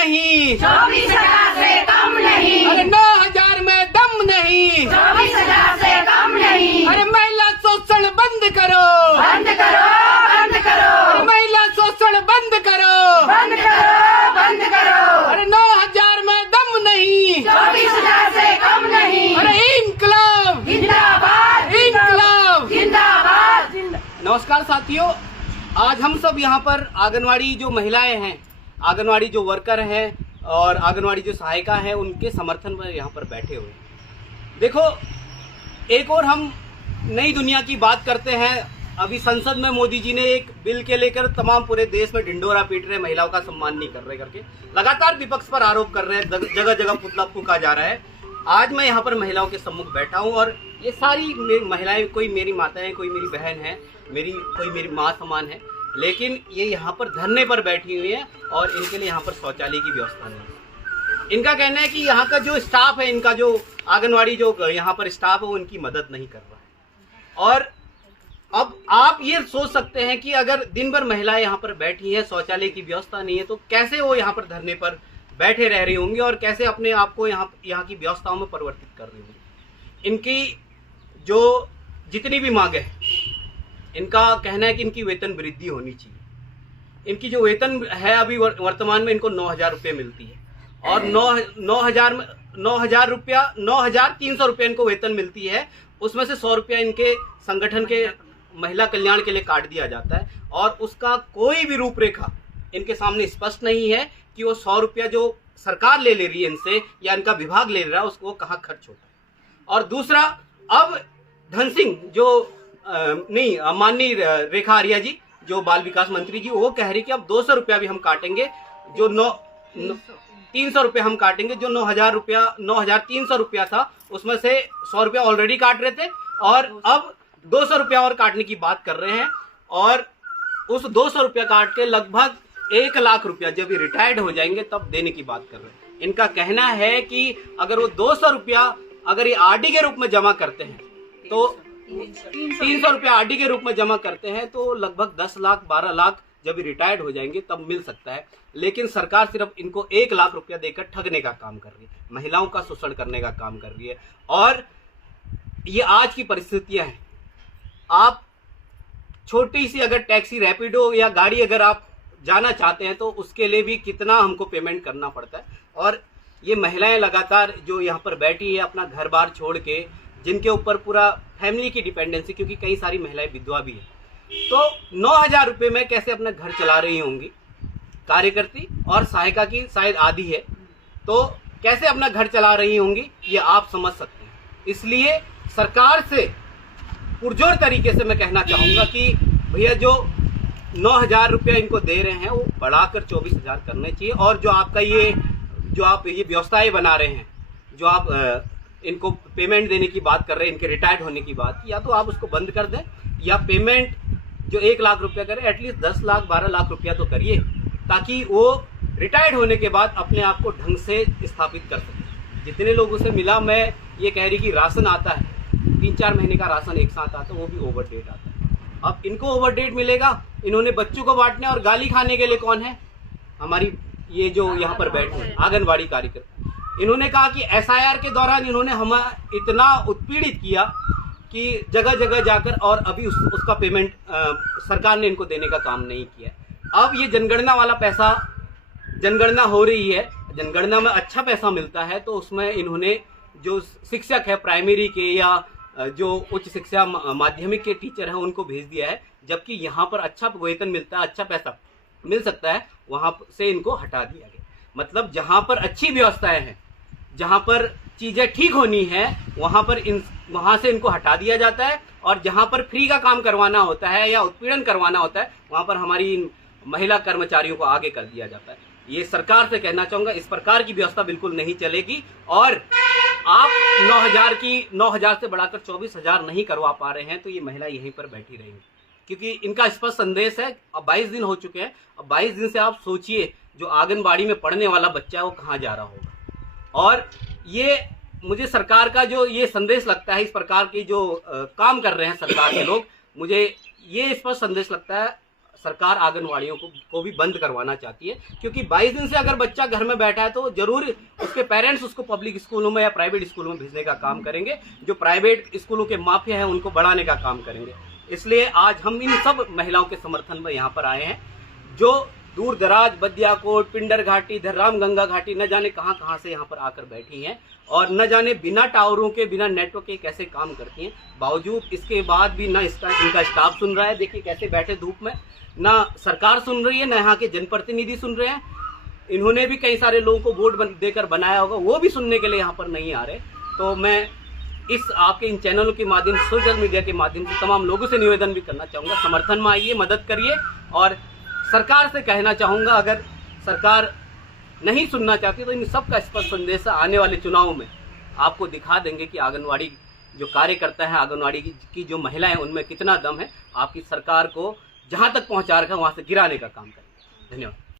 नहीं, 24,000 से कम नहीं, अरे 9,000 में दम नहीं, 24,000 से कम नहीं, अरे महिला शोषण बंद करो, बंद करो, बंद करो, अरे महिला शोषण बंद करो, बंद करो, बंद करो, अरे 9,000 में दम नहीं, 24,000 से कम नहीं, अरे इंकलाब जिंदाबाद, इंकलाब। जिंदाबाद। नमस्कार साथियों, आज हम सब यहाँ पर आंगनवाड़ी जो महिलाएं हैं, आंगनवाड़ी जो वर्कर हैं और आंगनवाड़ी जो सहायिका हैं, उनके समर्थन में यहाँ पर बैठे हुए हैं। देखो, एक और हम नई दुनिया की बात करते हैं। अभी संसद में मोदी जी ने एक बिल के लेकर तमाम पूरे देश में ढिंडोरा पीट रहे, महिलाओं का सम्मान नहीं कर रहे करके लगातार विपक्ष पर आरोप कर रहे हैं, जगह जगह पुतला फूंका जा रहा है। आज मैं यहाँ पर महिलाओं के सम्मुख बैठा हूँ और ये सारी महिलाएं, कोई मेरी माताएं, कोई मेरी बहन है, कोई मेरी माँ समान है, लेकिन ये यहाँ पर धरने पर बैठी हुई है और इनके लिए यहाँ पर शौचालय की व्यवस्था नहीं है। इनका कहना है कि यहाँ का जो स्टाफ है, इनका जो आंगनवाड़ी जो यहाँ पर स्टाफ है, वो इनकी मदद नहीं कर रहा है। और अब आप ये सोच सकते हैं कि अगर दिन भर महिलाएं यहाँ पर बैठी हैं, शौचालय की व्यवस्था नहीं है, तो कैसे वो यहाँ पर धरने पर बैठे रह रही होंगी और कैसे अपने आप को यहाँ की व्यवस्थाओं में परिवर्तित कर रही होंगी। इनकी जो जितनी भी मांगे हैं, इनका कहना है कि इनकी वेतन वृद्धि होनी चाहिए। इनकी जो वेतन है अभी वर्तमान में इनको 9,000 रुपये मिलती है और 9,000 रुपया 9,300 रुपये इनको वेतन मिलती है। उसमें से 100 रुपया इनके संगठन के महिला कल्याण के लिए काट दिया जाता है और उसका कोई भी रूपरेखा इनके सामने स्पष्ट नहीं है कि वो 100 रुपया जो सरकार ले रही है इनसे या इनका विभाग ले रहा है, उसको कहाँ खर्च होता है। और दूसरा, अब धन सिंह जो माननीय रेखा आर्या जी जो बाल विकास मंत्री जी, वो कह रही कि अब 200 रुपया भी हम काटेंगे, जो 300 रुपया हम काटेंगे। जो 9,300 रुपया था उसमें से 100 रुपया ऑलरेडी काट रहे थे और अब 200 रुपया और काटने की बात कर रहे हैं और उस 200 रुपया काट के लगभग 1 लाख रुपया जब ये रिटायर्ड हो जाएंगे तब देने की बात कर रहे हैं। इनका कहना है कि अगर वो 200 रुपया अगर ये आरडी के रूप में जमा करते हैं तो 300 रुपया आरडी के रूप में जमा करते हैं तो लगभग 10 लाख 12 लाख जब ये रिटायर्ड हो जाएंगे तब मिल सकता है। लेकिन सरकार सिर्फ इनको 1 लाख रुपया देकर ठगने का काम कर रही है, महिलाओं का शोषण करने का काम कर रही है। और ये आज की परिस्थितियां हैं। आप छोटी सी अगर टैक्सी, रैपिडो या गाड़ी अगर आप जाना चाहते हैं तो उसके लिए भी कितना हमको पेमेंट करना पड़ता है। और ये महिलाएं लगातार जो यहाँ पर बैठी है अपना घर बार छोड़ के, जिनके ऊपर पूरा फैमिली की डिपेंडेंसी, क्योंकि कई सारी महिलाएं विधवा भी है, तो 9,000 रुपये में कैसे अपना घर चला रही होंगी। कार्यकर्ती और सहायिका की शायद आधी है, तो कैसे अपना घर चला रही होंगी ये आप समझ सकते हैं। इसलिए सरकार से पुरजोर तरीके से मैं कहना चाहूँगा कि भैया जो 9,000 रुपया इनको दे रहे हैं वो बढ़ाकर 24,000 करने चाहिए। और जो आपका ये व्यवस्थाएं बना रहे हैं, जो आप इनको पेमेंट देने की बात कर रहे हैं, इनके रिटायर्ड होने की बात, या तो आप उसको बंद कर दें या पेमेंट जो 1 लाख रुपया करें, एटलीस्ट 10 लाख 12 लाख रुपया तो करिए, ताकि वो रिटायर्ड होने के बाद अपने आप को ढंग से स्थापित कर सके। जितने लोगों से मिला, मैं ये कह रही कि राशन आता है 3-4 महीने का राशन एक साथ आता है, वो भी ओवर डेट आता है। अब इनको ओवर डेट मिलेगा, इन्होंने बच्चों को बांटने और गाली खाने के लिए कौन है? हमारी ये जो यहाँ पर बैठे आंगनवाड़ी कार्यकर्ता। इन्होंने कहा कि SIR के दौरान इन्होंने हमें इतना उत्पीड़ित किया कि जगह जगह जाकर, और अभी उसका पेमेंट सरकार ने इनको देने का काम नहीं किया। अब ये जनगणना वाला पैसा, जनगणना हो रही है, जनगणना में अच्छा पैसा मिलता है, तो उसमें इन्होंने जो शिक्षक है प्राइमरी के या जो उच्च शिक्षा माध्यमिक के टीचर हैं उनको भेज दिया है, जबकि यहाँ पर अच्छा वेतन मिलता है, अच्छा पैसा मिल सकता है, वहाँ से इनको हटा दिया गया। मतलब जहाँ पर अच्छी व्यवस्थाएं हैं, जहाँ पर चीज़ें ठीक होनी है, वहाँ से इनको हटा दिया जाता है, और जहाँ पर फ्री का काम करवाना होता है या उत्पीड़न करवाना होता है, वहाँ पर हमारी महिला कर्मचारियों को आगे कर दिया जाता है। ये सरकार से कहना चाहूँगा, इस प्रकार की व्यवस्था बिल्कुल नहीं चलेगी। और आप 9,000 से बढ़ाकर 24,000 नहीं करवा पा रहे हैं तो ये महिला यहीं पर बैठी रहेंगी, क्योंकि इनका स्पष्ट संदेश है। अब 22 दिन हो चुके हैं, अब 22 दिन से आप सोचिए जो आंगनबाड़ी में पढ़ने वाला बच्चा है वो कहाँ जा रहा होगा। और ये मुझे सरकार का जो ये संदेश लगता है, इस प्रकार की जो काम कर रहे हैं सरकार के लोग, मुझे ये स्पष्ट संदेश लगता है सरकार आंगनवाड़ियों को भी बंद करवाना चाहती है, क्योंकि 22 दिन से अगर बच्चा घर में बैठा है तो जरूर उसके पेरेंट्स उसको पब्लिक स्कूलों में या प्राइवेट स्कूलों में भेजने का काम करेंगे। जो प्राइवेट स्कूलों के माफिया हैं उनको बढ़ाने का काम करेंगे। इसलिए आज हम इन सब महिलाओं के समर्थन में यहाँ पर आए हैं, जो दूर दराज बदियाकोट, पिंडर घाटी, धर्राम गंगा घाटी, न जाने कहां कहां से यहाँ पर आकर बैठी हैं और न जाने बिना टावरों के, बिना नेटवर्क के कैसे काम करती हैं। बावजूद इसके बाद भी ना इनका स्टाफ सुन रहा है। देखिए कैसे बैठे धूप में, ना सरकार सुन रही है, ना यहाँ के जनप्रतिनिधि सुन रहे हैं। इन्होंने भी कई सारे लोगों को वोट देकर बनाया होगा, वो भी सुनने के लिए यहाँ पर नहीं आ रहे। तो मैं इस आपके इन चैनलों के माध्यम से, सोशल मीडिया के माध्यम से तमाम लोगों से निवेदन भी करना चाहूँगा, समर्थन में आइए, मदद करिए। और सरकार से कहना चाहूँगा, अगर सरकार नहीं सुनना चाहती तो इन सबका स्पष्ट संदेश आने वाले चुनाव में आपको दिखा देंगे कि आंगनवाड़ी जो कार्यकर्ता है, आंगनवाड़ी की जो महिलाएं, उनमें कितना दम है। आपकी सरकार को जहां तक पहुंचा रखा है वहां से गिराने का काम करेंगे। धन्यवाद।